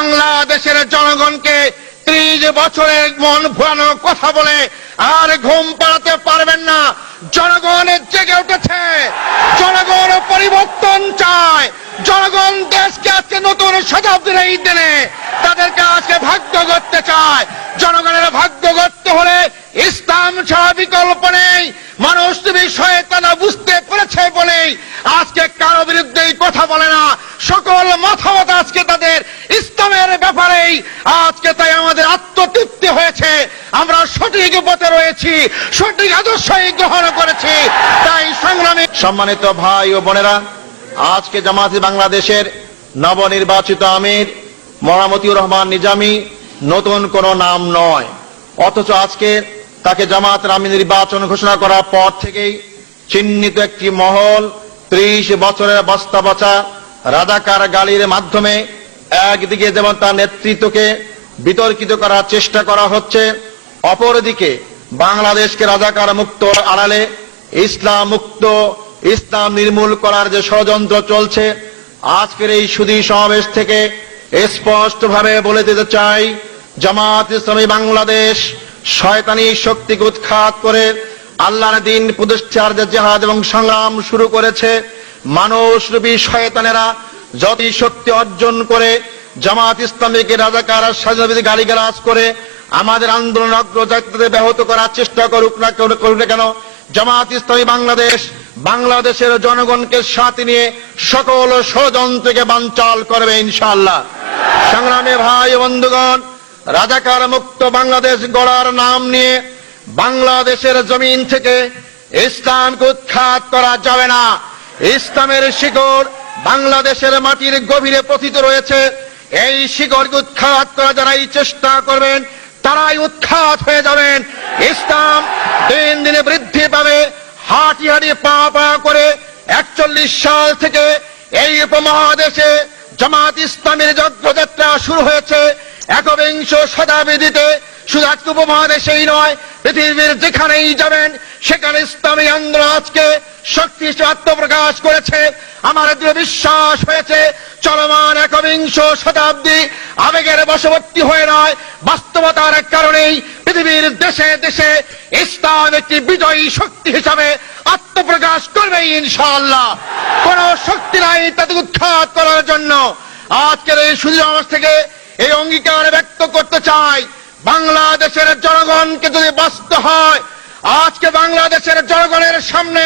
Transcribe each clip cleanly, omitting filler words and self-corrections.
বাংলাদেশের জনগণকে 30 বছরের মন ভুলানো কথা বলে আর ঘুম পাড়াতে পারবেন না। জনগণ জেগে উঠেছে, জনগণ পরিবর্তন চায়, জনগণ দেশকে আজকে নতুন শতাব্দীর এই দিনে তাদেরকে আজকে ভাগ্য করতে চায়। জনগণের ভাগ্য করতে হলে ইসলাম ছাড়া বিকল্প নেই। মানুষ তুমি শয়তানা বুঝতে পেরেছে বলেই আজকে কারো বিরুদ্ধে কথা বলে না। সকল মতামত আজকে তাদের ইসলামের ব্যাপারেই। আজকে তাই আমাদের আত্মতৃপ্তি হয়েছে, আমরা সঠিক পথে রয়েছি, সঠিক আদর্শই গ্রহণ করেছি। তাই সংগ্রামী সম্মানিত ভাই ও বোনেরা, আজকে জামায়াতে বাংলাদেশের নবনির্বাচিত আমির মতিউর রহমান নিজামী নতুন কোনো নাম নয়, অথচ আজকে তাকে জামায়াতের আমির নির্বাচন ঘোষণা করার পর থেকেই চিহ্নিত একটি মহল 30 বছরের বস্তা বচা রাজাকার গালির মাধ্যমে একদিকে যেমন তার নেতৃত্বকে বিতর্কিত করার চেষ্টা করা হচ্ছে, অপরদিকে বাংলাদেশকে রাজাকার মুক্ত আড়ালে ইসলাম মুক্ত, ইসলাম নির্মূল করার যে ষড়যন্ত্র চলছে, আজকের এই সুধী সমাবেশ থেকে স্পষ্টভাবে বলে দিতে চাই, জামাত ইসলামী বাংলাদেশ শয়তানি শক্তিকে উৎখাত করে আল্লাহর দ্বীন প্রতিষ্ঠার যে জিহাদ এবং সংগ্রাম শুরু করেছে, মানুষরূপী শয়তানেরা যতই শক্তি অর্জন করে জামাত ইসলামীকে রাজাকার স্বাধীনতাবিরোধী গালিগালাজ করে আমাদের আন্দোলন অগ্রযাত্রাতে ব্যাহত করার চেষ্টা করুক না কেন, জামাত ইসলামী বাংলাদেশ বাংলাদেশের জনগণকে সাথে নিয়ে সকল ষড়যন্ত্রকে বানচাল করবে ইনশাআল্লাহ। সংগ্রামী ভাই বন্ধুগণ, রাজাকার মুক্ত বাংলাদেশ গড়ার নাম নিয়ে বাংলাদেশের জমিন থেকে ইসলামকে উৎখাত করা যাবে না। ইসলামের শিকড় বাংলাদেশের মাটির গভীরে পতিত রয়েছে। এই শিকড়কে উৎখাত করা যারাই চেষ্টা করবেন তারাই উৎখাত হয়ে যাবেন। ইসলাম দিন দিনে বৃদ্ধি পাবে, হাঁটি হাঁটি পা পা করে 41 সাল থেকে এই উপমহাদেশে জামাত ইসলামের যাত্রা শুরু হয়েছে। একবিংশ শতাব্দীতে শুধু আজকে উপমহাদেশেই নয়, পৃথিবীর যেখানেই যাবেন সেখানে ইসলামী আন্দোলন আজকে শক্তিশালী আত্মপ্রকাশ করেছে। আমার দৃঢ় বিশ্বাস হয়েছে চলমান একবিংশ শতাব্দী আবেগের বশবর্তী হয়ে নয়, বাস্তবতার কারণেই পৃথিবীর দেশে দেশে ইসলাম একটি বিজয়ী শক্তি হিসাবে আত্মপ্রকাশ করবে ইনশাআল্লাহ। কোন শক্তি নাই তাদের উৎখাত করার জন্য। আজকের এই সুযোগ থেকে এই অঙ্গীকার ব্যক্ত করতে চাই, বাংলাদেশের জনগণকে যদি বাঁচতে হয়, আজকে বাংলাদেশের জনগণের সামনে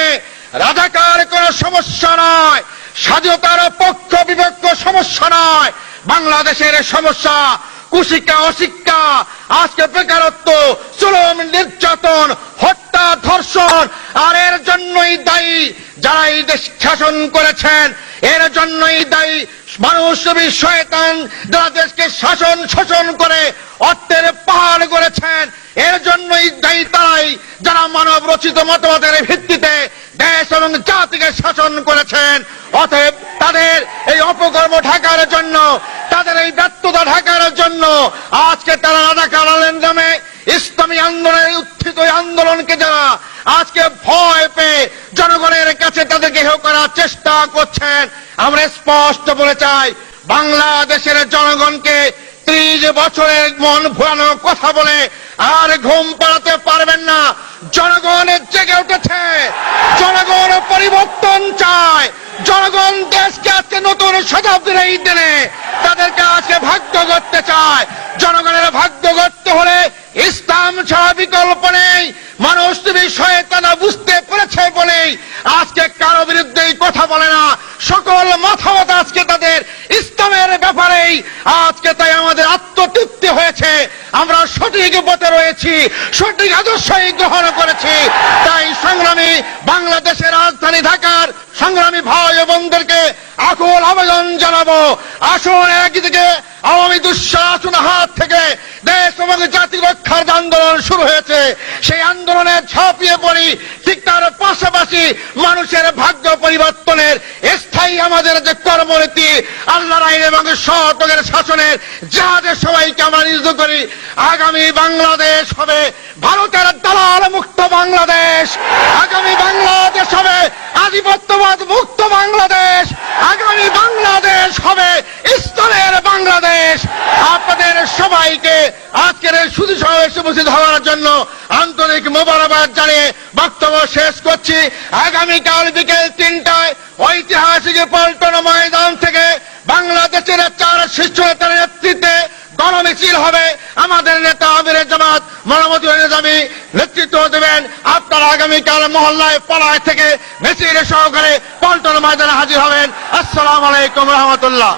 রাজাকার কোন সমস্যা নয়, স্বাধীনতার পক্ষ বিপক্ষ সমস্যা নয়। বাংলাদেশের সমস্যা কুশিক্ষা, অশিক্ষা, আজকে বেকারত্ব, জুলুম, নির্যাতন, হত্যা, ধর্ষণ। আর এর জন্যই দায়ী যারা এই দেশ শাসন করেছেন, এর জন্যই দায়ী মানুষরূপী শয়তান যারা দেশকে শাসন শোষণ করে অর্থের পাহাড় করেছেন। এর জন্যই দায়ী তারাই যারা মানব রচিত মতবাদের ভিত্তিতে দেশ এবং জাতিকে শাসন করেছেন। অতএব তাদের এই অপকর্ম ঢাকার জন্য, তাদের এই ব্যর্থতা ঢাকার জন্য আজকে তারা রাজাকার নামে ইসলামী আন্দোলনের উত্থিত আন্দোলনকে যারা আজকে ভয় পেয়ে জনগণের কাছে তাদেরকে হেয় করার চেষ্টা করছেন, আমরা স্পষ্ট বলে চাই, বাংলাদেশের জনগণকে 30 বছরের মন ভুলানো কথা বলে আর ঘুম পাড়াতে পারবেন না। জনগণ জেগে উঠেছে, জনগণ পরিবর্তন চায়, জনগণ দেশকে আজকে নতুন শতাব্দীর এই দিনে তাদেরকে আজকে ভাগ্য করতে চায়। জনগণের ভাগ্য করতে হলে ইসলাম ছাড়া বিকল্প নেই। মানুষ তুমি শয়তানা বুঝতে পেরেছে বলেই আজকে কারো বিরুদ্ধে কথা বলে না। সকল মতামত আজকে তাদের ইসলামের ব্যাপারেই। আজকে তাই আমাদের আত্মতৃপ্তি হয়েছে, আমরা সঠিক পথে রয়েছি, সঠিক আদর্শই গ্রহণ করেছি। তাই সংগ্রামী বাংলাদেশের রাজধানী ঢাকার সংগ্রামী ভাই ও বোনদেরকে আকুল আবেদন জানাবো, আসুন একদিকে আওয়ামী দুঃশাসন হাত থেকে দেশ এবং জাতি রক্ষার আন্দোলন শুরু হয়েছে, সেই আন্দোলনে ঝাঁপিয়ে পড়ি। ঠিক তার পাশাপাশি মানুষের ভাগ্য পরিবর্তনের স্থায়ী আমাদের যে কর্মনীতি, আল্লাহর আইন এবং সৎ-এর শাসনের যাহাতে সবাইকে আমরা নিয়োজিত করি। আগামী বাংলাদেশ হবে ভারতের দালাল মুক্ত বাংলাদেশ, আগামী বাংলাদেশ হবে আধিপত্যবাদ মুক্ত বাংলাদেশ, আগামী বাংলাদেশ হবে ইসলামের বাংলাদেশ। সবাইকে আজকের এই সুধী সমাবেশে উপস্থিত হওয়ার জন্য আন্তরিক মোবারকবাদ জানিয়ে বক্তব্য শেষ করছি। আগামীকাল বিকেল 3টায় ঐতিহাসিক পল্টন ময়দান থেকে বাংলাদেশের 4 শীর্ষ নেতার নেতৃত্বে গণমিছিল হবে। আমাদের নেতা আমিরে জামাত মনোমতুল নিজামী নেতৃত্ব দেবেন। আপনারা আগামীকাল মহল্লায় পাড়ায় থেকে মিছিল সহকারে পল্টন ময়দানে হাজির হবেন। আসসালামু আলাইকুম রহমতুল্লাহ।